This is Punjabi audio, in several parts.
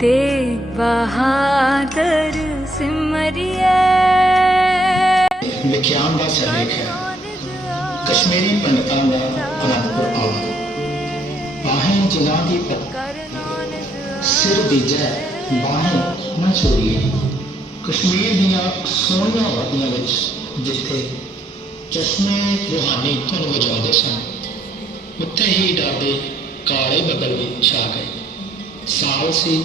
ਤੇਗ ਬਹਾਦਰ ਸਿਮਰਿਐ ਵਿਖਿਆਨ ਦਾ ਸਿਰਲੇਖ ਹੈ। ਕਸ਼ਮੀਰੀ ਪੰਡਤਾਂ ਦਾ ਅਨੰਦਪੁਰ ਆਉਣਾ। ਬਾਹੇ ਜਿਨ੍ਹਾਂ ਦੀ ਪਤ ਸਿਰ ਬੀਜੈ, ਬਾਹੇ ਨਾ ਛੋੜੀਏ ਕਸ਼ਮੀਰ ਦੀਆਂ ਸੋਹਣੀਆਂ ਵਾਦੀਆਂ ਵਿੱਚ ਜਿੱਥੇ ਚਸ਼ਮੇ ਰੂਹਾਨੀ ਧੁਨ ਵਜਾਉਂਦੇ ਸਨ, ਉੱਥੇ ਹੀ ਡਾਬੇ ਕਾਲੇ ਬੱਦਲ ਵੀ ਛਾ ਗਏ। ਸਾਲ ਸੀ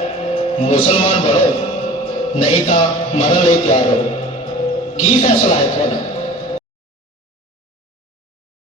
ਮੁਸਲਮਾਨ ਬਣੋ ਨਹੀਂ ਤਾਂ ਮਰਨ ਲਈ ਤਿਆਰ ਰਹੋ। ਕੀ ਫੈਸਲਾ ਹੈ ਤੁਹਾਡਾ?